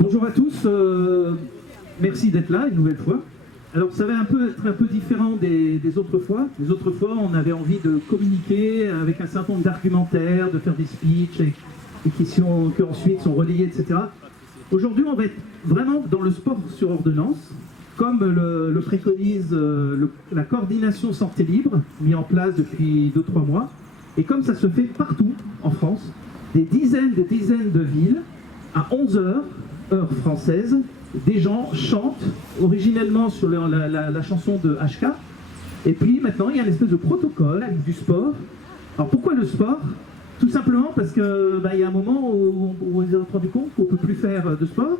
Bonjour à tous, merci d'être là une nouvelle fois. Alors ça va être un peu différent des autres fois. Les autres fois, on avait envie de communiquer avec un certain nombre d'argumentaires, de faire des speeches et qui ensuite sont relayés, etc. Aujourd'hui, on va être vraiment dans le sport sur ordonnance, comme le préconise la coordination santé libre, mis en place depuis 2-3 mois, et comme ça se fait partout en France, des dizaines de villes, à 11h, heure française, des gens chantent originellement sur la chanson de HK, et puis maintenant il y a une espèce de protocole avec du sport. Alors pourquoi le sport? Tout simplement parce que il y a un moment où on s'est rendu compte qu'on ne peut plus faire de sport.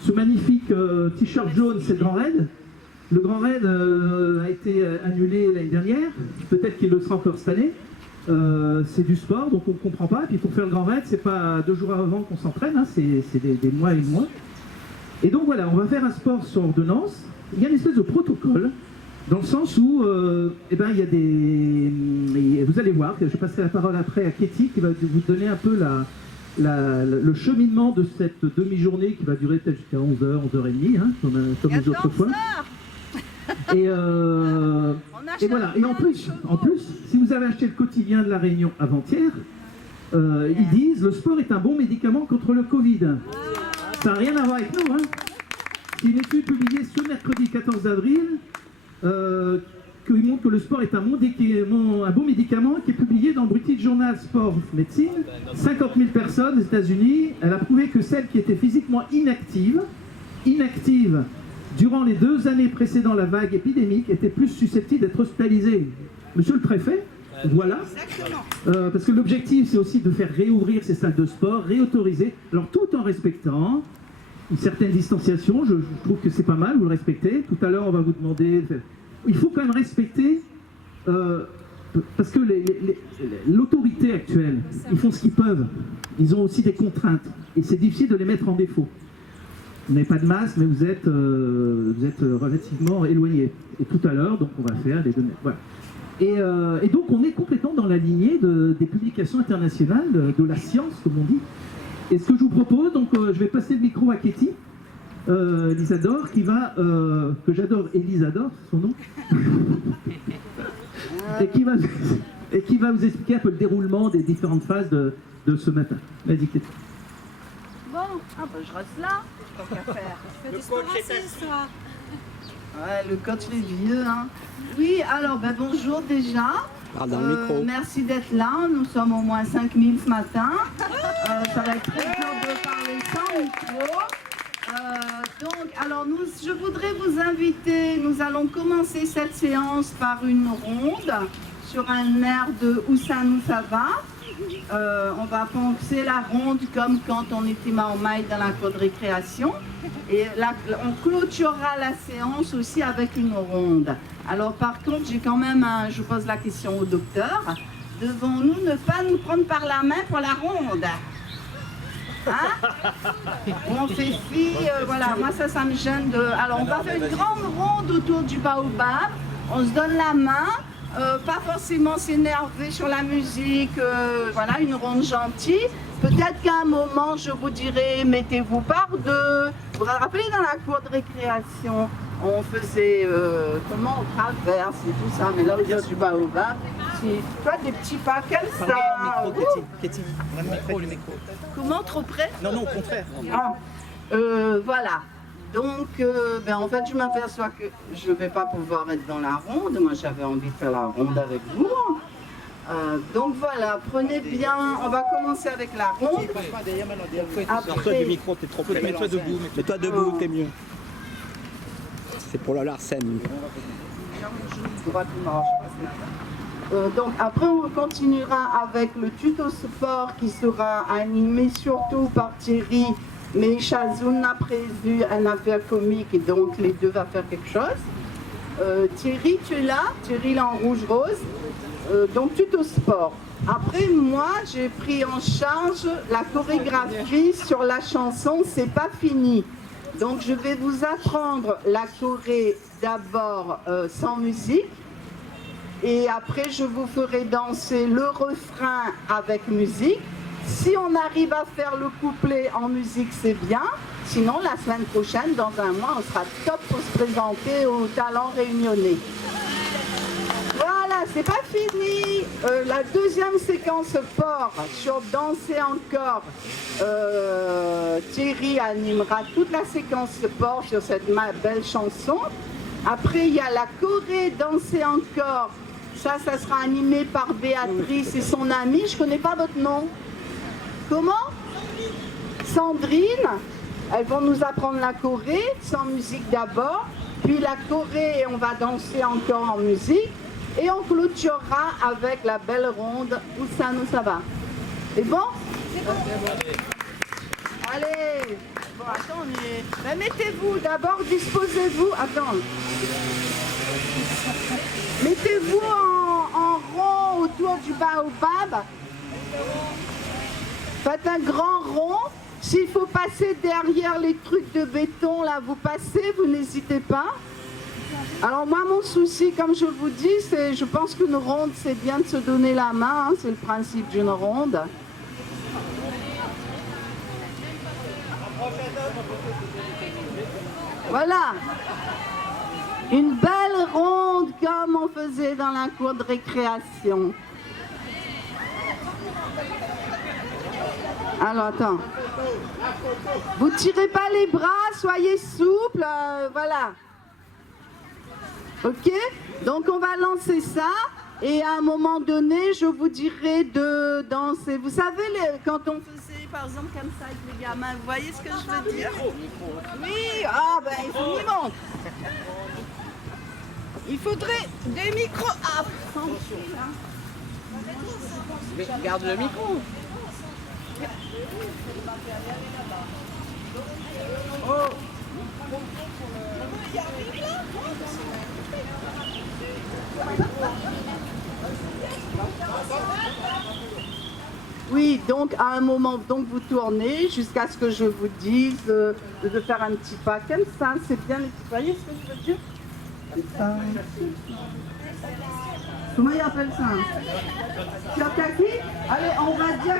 Ce magnifique t-shirt jaune, c'est le Grand Raid. Le Grand Raid a été annulé l'année dernière, peut-être qu'il le sera encore cette année. C'est du sport, donc on ne comprend pas. Et puis pour faire le Grand Raid, c'est pas 2 jours avant qu'on s'entraîne, hein, c'est des mois et des mois. Et donc voilà, on va faire un sport sur ordonnance. Il y a une espèce de protocole, dans le sens où il y a des... Vous allez voir, je passerai la parole après à Katie, qui va vous donner un peu le cheminement de cette demi-journée qui va durer peut-être jusqu'à 11h, 11h30, hein, comme les autres fois. Et voilà. Et en plus, si vous avez acheté le quotidien de La Réunion avant-hier, ils disent le sport est un bon médicament contre le Covid. Ça n'a rien à voir avec nous. Hein. C'est une étude publiée ce mercredi 14 avril qui montre que le sport est un bon médicament qui est publié dans le British Journal Sport Medicine. 50 000 personnes aux États-Unis. Elle a prouvé que celles qui étaient physiquement inactives durant les 2 années précédant la vague épidémique étaient plus susceptibles d'être hospitalisées. Monsieur le préfet, voilà. Parce que l'objectif, c'est aussi de faire réouvrir ces salles de sport, réautoriser, alors tout en respectant une certaine distanciation. Je trouve que c'est pas mal, vous le respectez. Tout à l'heure, on va vous demander... Il faut quand même respecter, parce que l'autorité actuelle, ils font ce qu'ils peuvent. Ils ont aussi des contraintes, et c'est difficile de les mettre en défaut. Vous n'avez pas de masque, mais vous êtes relativement éloigné. Et tout à l'heure, donc on va faire les 2 mètres. Voilà. Et donc on est complètement dans la lignée des publications internationales, de la science, comme on dit. Et ce que je vous propose, donc je vais passer le micro à Katie, Elisador, qui va, que j'adore, Elisador, son nom, et qui va vous expliquer un peu le déroulement des différentes phases de ce matin. Vas-y, Katie. Bon, je reste là, tant qu'à faire. Le coach est assis. Ouais, le coach les vieux, hein. Oui, alors, bonjour déjà. Merci d'être là. Nous sommes au moins 5000 ce matin. Ça va être très dur de parler sans micro. Je voudrais vous inviter. Nous allons commencer cette séance par une ronde sur un air de Où ça nous ça va. On va penser la ronde comme quand on était Maomaï dans la cour de récréation. Et là, on clôturera la séance aussi avec une ronde. Alors par contre, j'ai quand même je pose la question au docteur. Devons-nous ne pas nous prendre par la main pour la ronde? Hein? On fait fi, voilà, moi ça me gêne de... Alors on va faire une grande ronde autour du baobab. On se donne la main. Pas forcément s'énerver sur la musique, voilà, une ronde gentille. Peut-être qu'à un moment, je vous dirai, mettez-vous par 2. Vous vous rappelez, dans la cour de récréation, on faisait, comment on traverse et tout ça, mais là, au-dessus du baobab, c'est pas des petits pas comme ça. Katie, le micro. Comment, trop près? Non, au contraire. Voilà. Donc, en fait, je m'aperçois que je ne vais pas pouvoir être dans la ronde. Moi, j'avais envie de faire la ronde avec vous. Donc voilà, prenez bien. On va commencer avec la ronde. Sors-toi du micro, t'es trop près. Mets-toi debout. Mets-toi debout, t'es mieux. C'est pour la Larsen. Donc après, on continuera avec le tuto sport qui sera animé surtout par Thierry. Mais Chazoun a prévu une affaire comique et donc les deux vont faire quelque chose. Thierry, tu es là? Thierry, là en rouge-rose. Donc tuto sport. Après, moi, j'ai pris en charge la chorégraphie sur la chanson C'est pas fini. Donc je vais vous apprendre la choré d'abord sans musique. Et après, je vous ferai danser le refrain avec musique. Si on arrive à faire le couplet en musique, c'est bien. Sinon, la semaine prochaine, dans un mois, on sera top pour se présenter aux talents réunionnais. Voilà, c'est pas fini. La deuxième séquence port sur Danser encore. Thierry animera toute la séquence port sur cette belle chanson. Après, il y a la choré Danser encore. Ça sera animé par Béatrice et son amie. Je connais pas votre nom. Comment? Sandrine. Elles vont nous apprendre la choré, sans musique d'abord. Puis la choré, on va danser encore en musique. Et on clôturera avec la belle ronde Où ça nous ça va. C'est bon? C'est bon. Allez. Bon, attends, mais mettez-vous d'abord, disposez-vous. Attends. Mettez-vous en rond autour du baobab. Faites un grand rond. S'il faut passer derrière les trucs de béton, là, vous passez, vous n'hésitez pas. Alors moi, mon souci, comme je vous dis, c'est, je pense qu'une ronde, c'est bien de se donner la main, hein, c'est le principe d'une ronde. Voilà. Une belle ronde comme on faisait dans la cour de récréation. Alors, attends. Vous tirez pas les bras, soyez souple, voilà. Ok? Donc, on va lancer ça. Et à un moment donné, je vous dirai de danser. Vous savez, quand on faisait, par exemple, comme ça avec les gamins, vous voyez ce que je veux dire? Oui, ah ben, il faut m'y montre. Il faudrait des micros. Ah, garde le micro. Oh. Oui, donc à un moment, donc vous tournez jusqu'à ce que je vous dise de faire un petit pas comme ça. C'est bien, vous voyez ce que je veux dire? Comment il appelle ça? Siataki? Allez, on va dire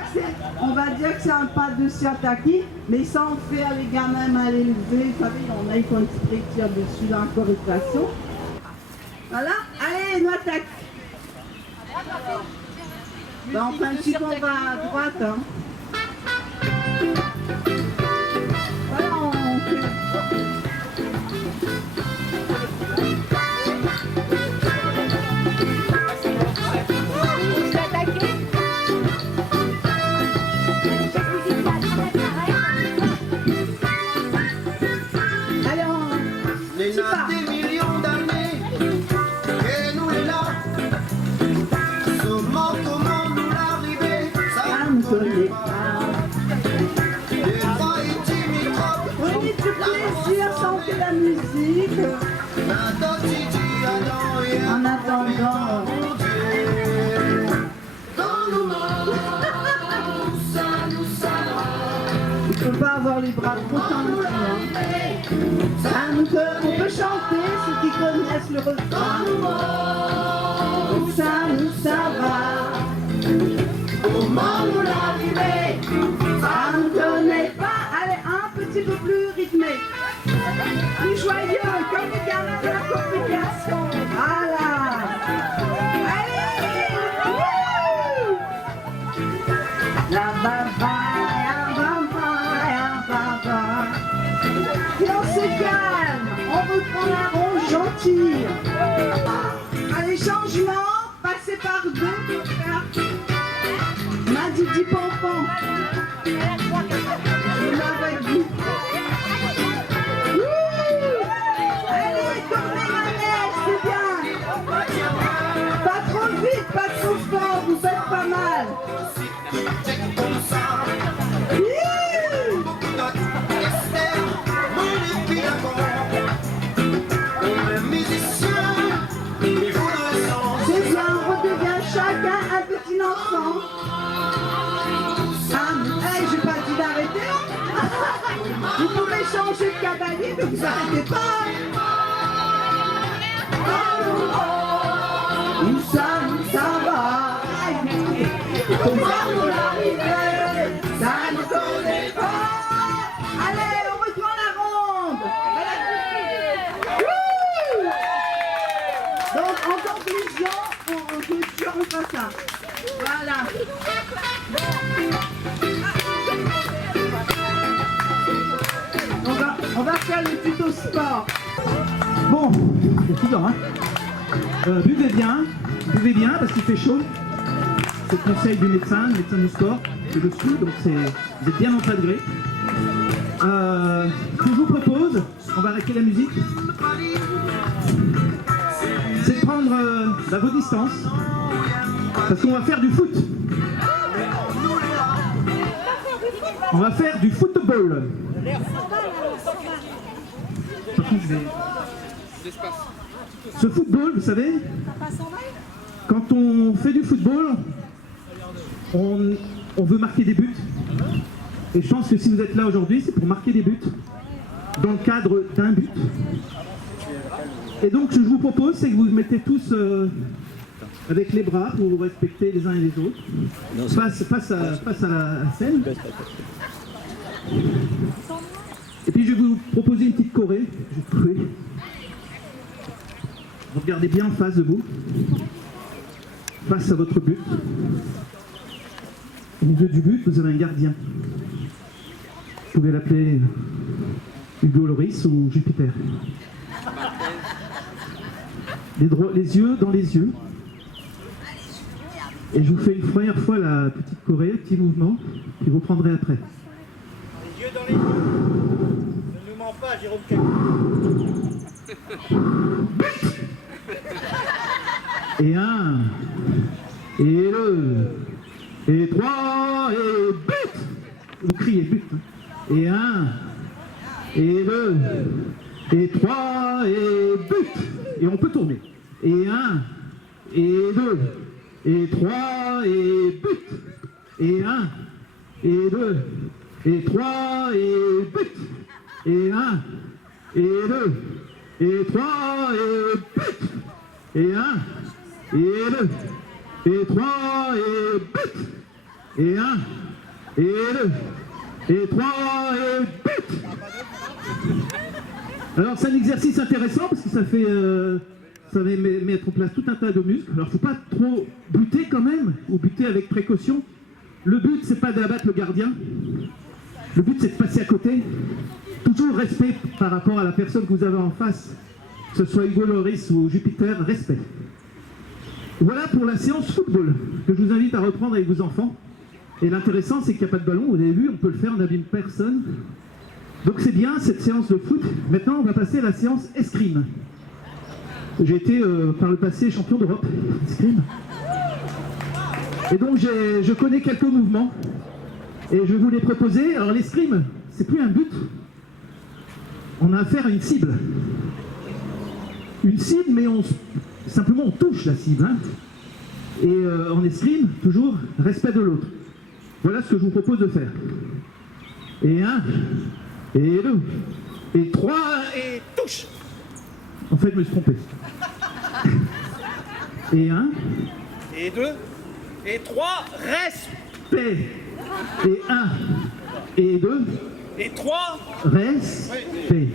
que c'est un pas de Siataki, mais sans faire les gamins mal élevés. Vous savez, on a eu qu'on tire dessus dans la correctation. Voilà, allez, nous attaque. Ben, en principe, on va à droite. Hein. Voilà, on fait. Des millions d'années, et nous les là, comment nous l'arriver, ça ne connaît pas. Les trois petits microbes, Prenez du plaisir, chantez la musique. En attendant. Il ne faut pas avoir les bras trop tendus. On peut chanter, ceux qui connaissent le refrain. Ça va. Comment nous l'arriver? Ça ne connaît pas. Allez, un petit peu plus rythmé. Plus joyeux, comme les gamins de la communication. Voilà. Allez. Wouh. La baba, la baba, la baba. Et on se calme, on reprend la ronde gentille. Allez, changement, passez par deux. M'a dit pompon. Je m'avais dit. Allez, tournez la neige, c'est bien. Pas trop vite, pas trop fort, vous faites pas mal. C'est bien, on redevient chacun un petit enfant. Hey, j'ai pas dit d'arrêter. Vous pouvez changer de cavalier, mais vous n'arrêtez pas. Où ça va? Comment nous l'arriver? Voilà. On va faire le tuto sport. Bon, c'est évident, hein. Buvez bien parce qu'il fait chaud. C'est le conseil du médecin du sport, c'est dessous, donc vous êtes bien encadré. Ce que je vous propose, on va arrêter la musique, c'est de prendre vos distances, parce qu'on va faire du foot. On va faire du football. Par contre, ce football, vous savez, quand on fait du football, on veut marquer des buts. Et je pense que si vous êtes là aujourd'hui, c'est pour marquer des buts, dans le cadre d'un but. Et donc, ce que je vous propose, c'est que vous vous mettez tous avec les bras pour vous respecter les uns et les autres, face à la scène. Et puis, je vais vous proposer une petite choré. Vous regardez bien en face de vous, face à votre but. Au milieu du but, vous avez un gardien. Vous pouvez l'appeler Hugo Loris ou Jupiter. Les yeux dans les yeux. Et je vous fais une première fois la petite choré, petit mouvement, puis vous prendrez après. Les yeux dans les yeux. Ne nous mens pas, Jérôme Camus. Et 1, et 2, et 3, et but! Vous criez but. Hein. Et 1, et 2, et 3, et but! Et on peut tourner. Et 1, et 2, et 3, et but! Et 1, et 2, et 3, et but! Et 1, et 2, et 3, et but! Et 1, et 2, et 3, et but! Et 1, et 2, et 3, et but! Alors c'est un exercice intéressant parce que ça va mettre en place tout un tas de muscles. Alors il ne faut pas trop buter quand même, ou buter avec précaution. Le but c'est pas d'abattre le gardien. Le but c'est de passer à côté. Toujours respect par rapport à la personne que vous avez en face. Que ce soit Hugo Loris ou Jupiter, respect. Voilà pour la séance football, que je vous invite à reprendre avec vos enfants. Et l'intéressant, c'est qu'il n'y a pas de ballon, vous avez vu, on peut le faire, on n'abîme personne. Donc c'est bien cette séance de foot. Maintenant, on va passer à la séance escrime. J'ai été par le passé champion d'Europe escrime. Et donc je connais quelques mouvements. Et je vais vous les proposer. Alors l'escrime, c'est plus un but. On a affaire à une cible. Une cible, mais simplement on touche la cible. Hein. Et en escrime, toujours, respect de l'autre. Voilà ce que je vous propose de faire. Et 1, et 2, et 3, et touche. En fait, je me suis trompé. Et 1, Et 2, et 3, respect. Et 1, et 2, et 3, respect.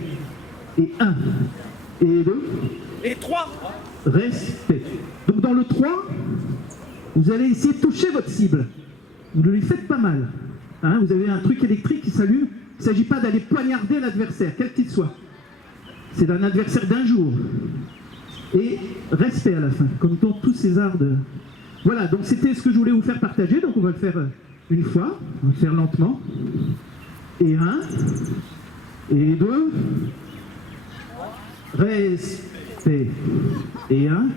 Et 1, et 2, et 3. respect. Donc dans le 3, vous allez essayer de toucher votre cible. Vous ne lui faites pas mal. Hein, vous avez un truc électrique qui s'allume. Il ne s'agit pas d'aller poignarder l'adversaire, quel qu'il soit. C'est un adversaire d'un jour. Et respect à la fin, comme dans tous ces arts de... Voilà, donc c'était ce que je voulais vous faire partager. Donc on va le faire une fois. On va le faire lentement. Et 1, et 2, respect. Et 1.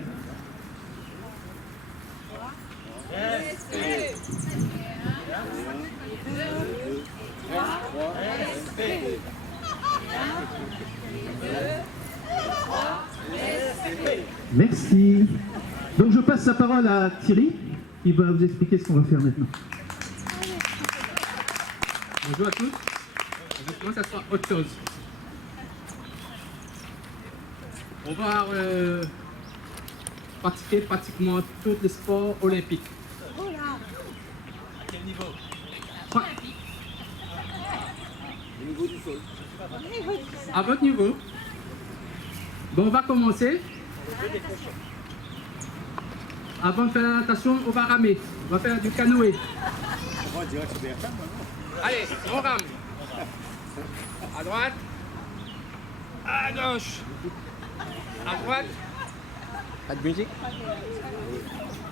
Merci. Donc je passe la parole à Thierry, qui va vous expliquer ce qu'on va faire maintenant. Bonjour à tous. Maintenant, ça sera autre chose. On va pratiquer pratiquement tous les sports olympiques. Quel niveau? Le niveau du sol. À votre niveau. Bon, on va commencer. Avant de faire la natation, on va ramer. On va faire du canoë. Allez, on rame. À droite. À gauche. À droite. Pas de musique?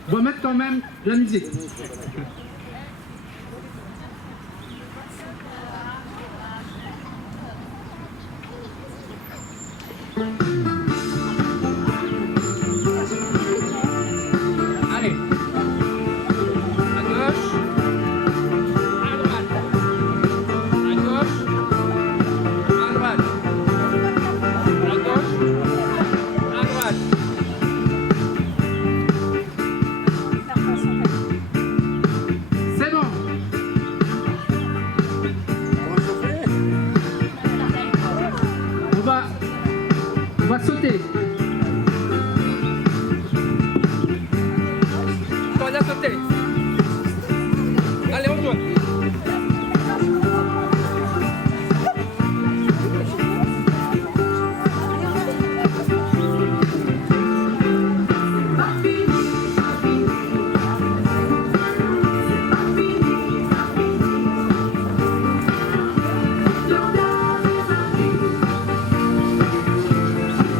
On va mettre quand même la musique. Allez. À gauche. À droite. À gauche. À droite. À gauche. À droite. C'est bon. On va sauter. On va sauter. Allez, on tourne.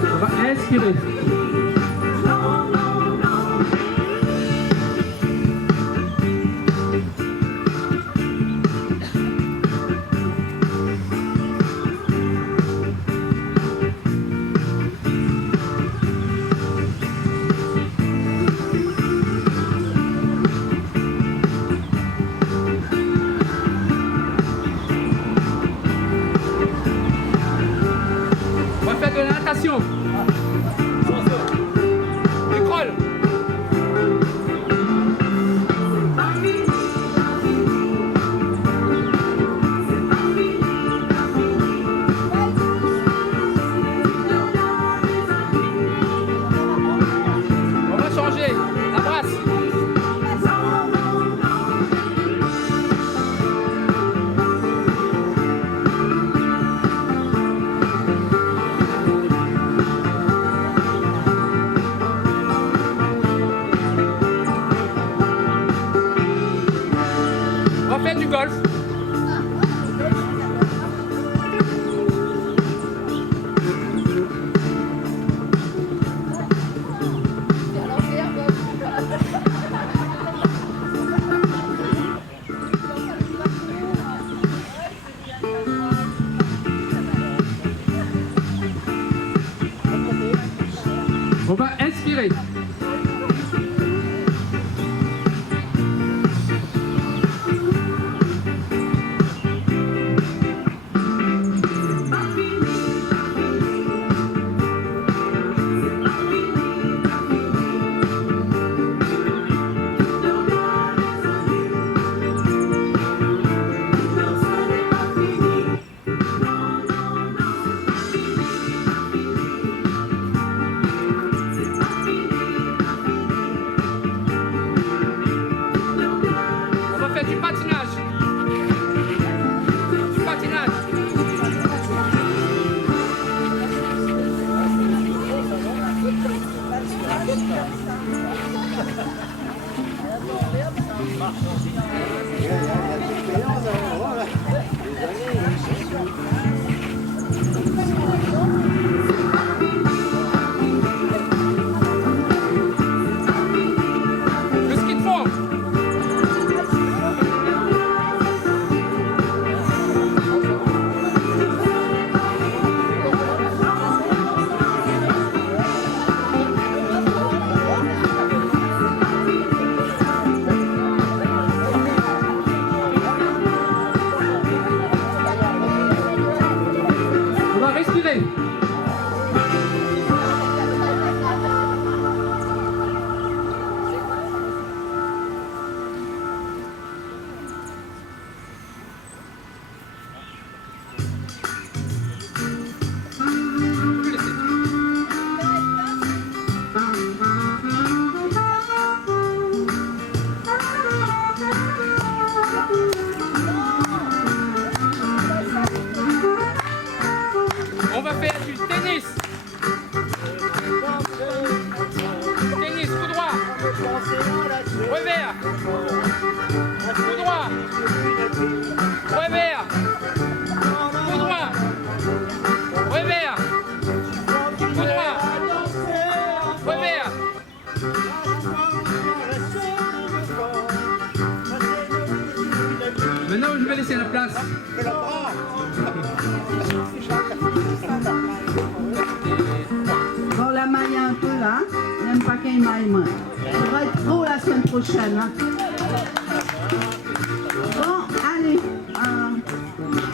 On va inspirer. On va faire de la natation. Du crawl. On va changer la brasse. On va faire du golf. On va inspirer. On va faire du patinage. Du patinage. Le ski de fond. On va respirer. On va faire du tennis. Tennis tout droit. Revers. Tout droit. Revers. Tout droit. Revers. Tout droit. Revers. Maintenant, je vais laisser la place. Bon, la maille est un peu là. Il n'aime pas qu'il maille moins. Ça va être trop la semaine prochaine. Hein. Bon, allez.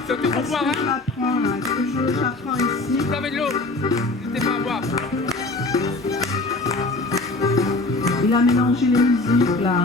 Surtout pour boire, hein. J'apprends là. J'apprends ici. Vous avez de l'eau. N'hésitez pas à boire. Il a mélangé les musiques là.